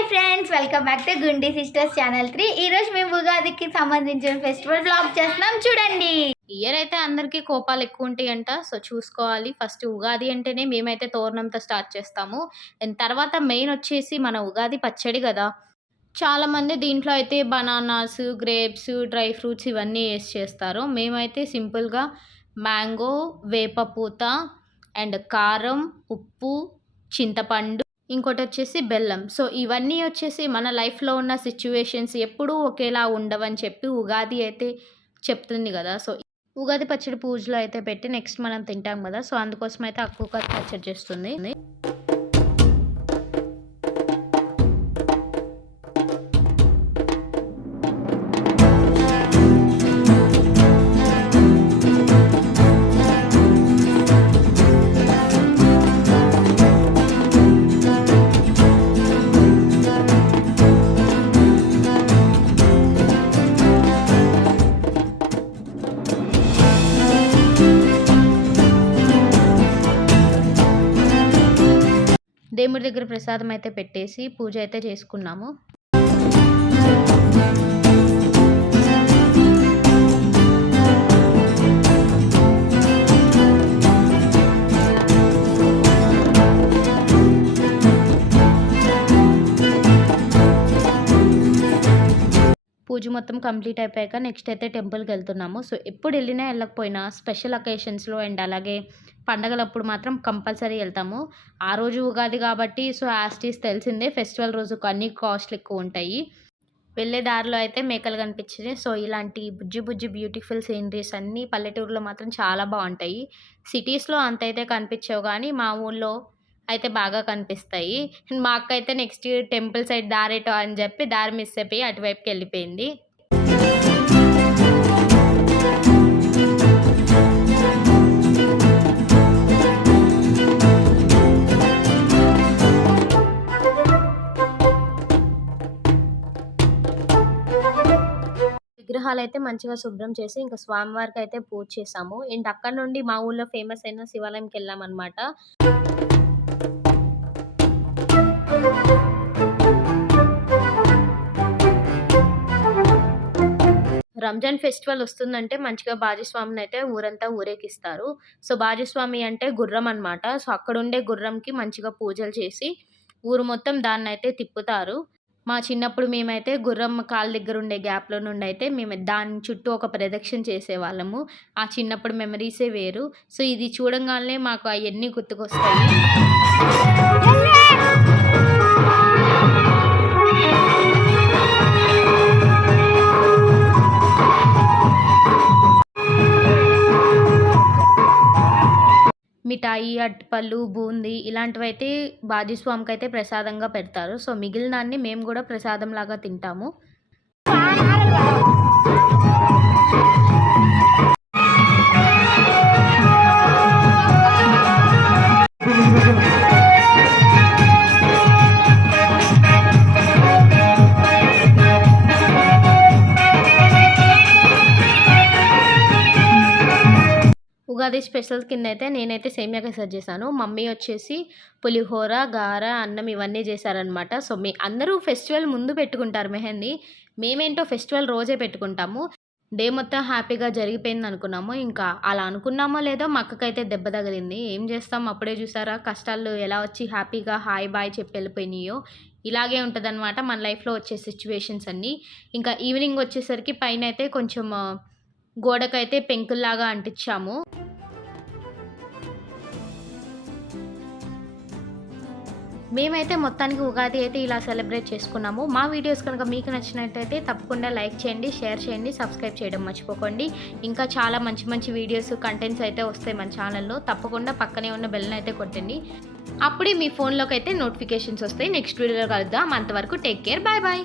Hi friends welcome back to Gundi sisters channel three ఈ రోజు మేము ఉగాదికి సంబంధించిన ఫెస్టివల్ బ్లాగ్ చేస్తున్నాం. చూడండి. ఇయర్ అయితే అందరికీ కోపాలు ఎక్కువ ఉంటాయంట. సో చూసుకోవాలి. ఫస్ట్ ఉగాది అంటేనే మేమైతే తోరణంతో స్టార్ట్ చేస్తాము. అండ్ తర్వాత మెయిన్ వచ్చేసి మన ఉగాది పచ్చడి కదా. చాలామంది దీంట్లో అయితే బనానాస్ గ్రేప్స్ డ్రై ఫ్రూట్స్ ఇవన్నీ వేసి చేస్తారు. మేమైతే సింపుల్గా మ్యాంగో వేపపూత అండ్ కారం ఉప్పు చింతపండు ఇంకోటి వచ్చేసి బెల్లం. సో ఇవన్నీ వచ్చేసి మన లైఫ్లో ఉన్న సిచ్యువేషన్స్ ఎప్పుడూ ఒకేలా ఉండవని చెప్పి ఉగాది అయితే చెప్తుంది కదా. సో ఉగాది పచ్చడి పూజలో అయితే పెట్టి నెక్స్ట్ మనం తింటాం కదా. సో అందుకోసం అయితే అక్కువ పచ్చడి చేస్తుంది. దేవుడి దగ్గర ప్రసాదం అయితే పెట్టేసి పూజ అయితే చేసుకున్నాము. పూజ మొత్తం కంప్లీట్ అయిపోయాక నెక్స్ట్ అయితే టెంపుల్కి వెళ్తున్నాము. సో ఎప్పుడు వెళ్ళినా వెళ్ళకపోయినా స్పెషల్ అకేషన్స్లో అండ్ అలాగే పండగలప్పుడు మాత్రం కంపల్సరీ వెళ్తాము. ఆ రోజు ఉగాది కాబట్టి సో యాస్టీస్ తెలిసిందే ఫెస్టివల్ రోజు అన్ని కాస్ట్లు ఎక్కువ ఉంటాయి. వెళ్ళే దారిలో అయితే మేకలు కనిపించినాయి. సో ఇలాంటి బుజ్జి బుజ్జి బ్యూటిఫుల్ సీనరీస్ అన్నీ పల్లెటూరులో మాత్రం చాలా బాగుంటాయి. సిటీస్లో అంత అయితే కనిపించవు కానీ మా ఊళ్ళో అయితే బాగా కనిపిస్తాయి. మా అక్క అయితే నెక్స్ట్ టెంపుల్ సైడ్ దారేటో అని చెప్పి దారి మిస్ అయిపోయి అటువైపుకి వెళ్ళిపోయింది. విగ్రహాలు అయితే మంచిగా శుభ్రం చేసి ఇంకా స్వామివారికి అయితే పూజ చేసాము అండ్ అక్కడ నుండి మా ఊళ్ళో ఫేమస్ అయిన శివాలయంకి వెళ్ళాం అనమాట రంజాన్ ఫెస్టివల్ వస్తుందంటే మంచిగా బాజీస్వామిని అయితే ఊరంతా ఊరేగిస్తారు. సో బాజీస్వామి అంటే గుర్రం అనమాట సో అక్కడ ఉండే గుర్రంకి మంచిగా పూజలు చేసి ఊరు మొత్తం దాన్ని అయితే తిప్పుతారు. మా చిన్నప్పుడు మేమైతే గుర్రం కాళ్ళ దగ్గర ఉండే గ్యాప్లో నుండి అయితే మేము దాని చుట్టూ ఒక ప్రదక్షిణ చేసేవాళ్ళము. ఆ చిన్నప్పుడు మెమరీసే వేరు. సో ఇది చూడంగానే మాకు అవన్నీ గుర్తుకొస్తాయి. మిఠాయి అరటిపళ్ళు బూందీ ఇలాంటివి అయితే బాజీస్వామికి అయితే ప్రసాదంగా పెడతారు. సో మిగిలిన దాన్ని మేము కూడా ప్రసాదం లాగా తింటాము. ఉగాది స్పెషల్ కింద అయితే నేనైతే సేమియా కసర్ చేశాను. మమ్మీ వచ్చేసి పులిహోర గార అన్నం ఇవన్నీ చేశారనమాట సో మీ అందరూ ఫెస్టివల్ ముందు పెట్టుకుంటారు మెహందీ. మేమేంటో ఫెస్టివల్ రోజే పెట్టుకుంటాము. డే మొత్తం హ్యాపీగా జరిగిపోయింది అనుకున్నాము. ఇంకా అలా అనుకున్నామో లేదో మా అక్కకైతే దెబ్బ తగిలింది. ఏం చేస్తాం? అప్పుడే చూసారా? కష్టాలు ఎలా వచ్చి హ్యాపీగా హాయ్ బాయ్ చెప్పి వెళ్ళిపోయినాయో. ఇలాగే ఉంటుందన్నమాట మన లైఫ్లో వచ్చే సిచ్యువేషన్స్ అన్నీ. ఇంకా ఈవినింగ్ వచ్చేసరికి పైన అయితే కొంచెం గోడకైతే పెంకుల్లాగా అంటించాము. మేమైతే మొత్తానికి ఉగాది అయితే ఇలా సెలబ్రేట్ చేసుకున్నాము. మా వీడియోస్ కనుక మీకు నచ్చినట్టయితే తప్పకుండా లైక్ చేయండి షేర్ చేయండి సబ్స్క్రైబ్ చేయడం మర్చిపోకండి. ఇంకా చాలా మంచి మంచి వీడియోస్ కంటెంట్స్ అయితే వస్తాయి మన ఛానల్లో. తప్పకుండా పక్కనే ఉన్న బెల్ని అయితే కొట్టండి. అప్పుడే మీ ఫోన్లోకి అయితే నోటిఫికేషన్స్ వస్తాయి. నెక్స్ట్ వీడియోలో కలుద్దాం. అంతవరకు టేక్ కేర్ బాయ్ బాయ్